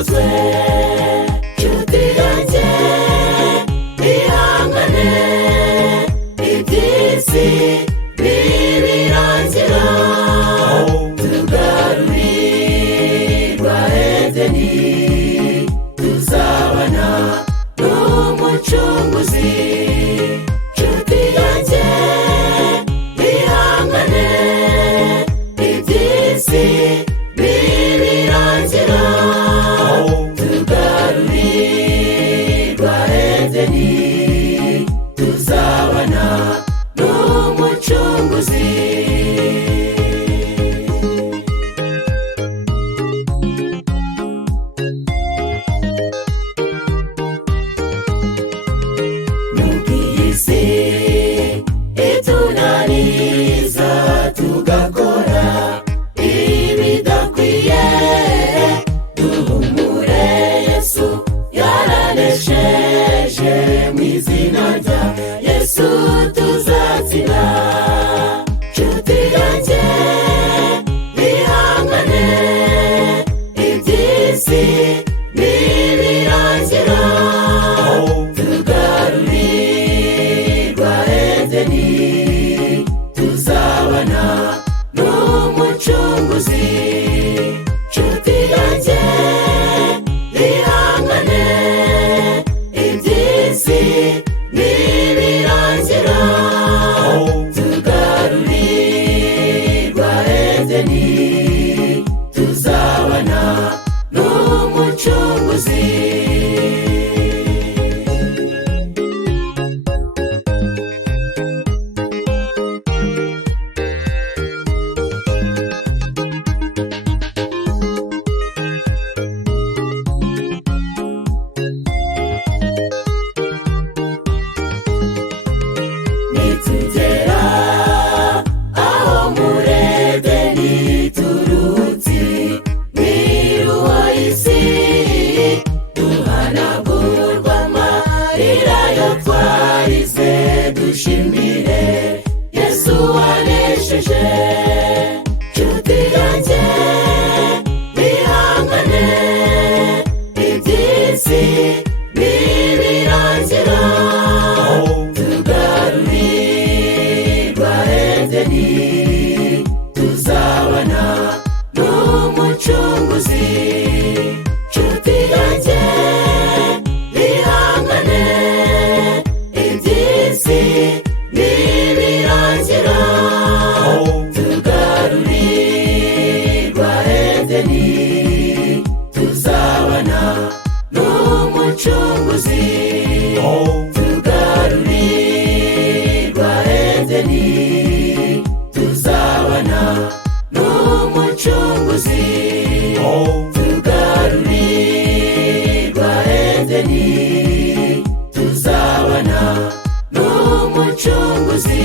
himbazwe nshuti yanjye ihangane iby'isi nibirangira tugarurirwa Edeni tuzabana n'umucunguzi nshuti yanjye ihangane iby'isi nibirangira tugarurirwa Edeni tuzabana n'umucunguzi itunaniza tugakora ibidakwiye duhumure Yesu yaranesheje mu izina rya Yesu tuzatsinda nshuti yanjye ihangane iby'isi nibirangira tugarurirwa Edeni tuzabana n'umucunguzi nshuti yanjye ihangane iby'isi nibirangira tugarurirwa Edeni tuzabana n'umucunguzi nitugera aho muri Edeni turuzi mwiruho isi duhanagurwa amarira yo twarize dushimire Yesu wanesheje nshuti yanjye ihangane iby'isi nibirangira tugarurirwa Edeni tuzabana n'umucunguzi nshuti yanjye ihangane iby'isi nibirangira tugarurirwa Edeni tuzabana n'umucunguzi tugarurirwa Edeni tuzabana n'umucunguzi tugarurirwa Edeni tuzabana n'umucunguzi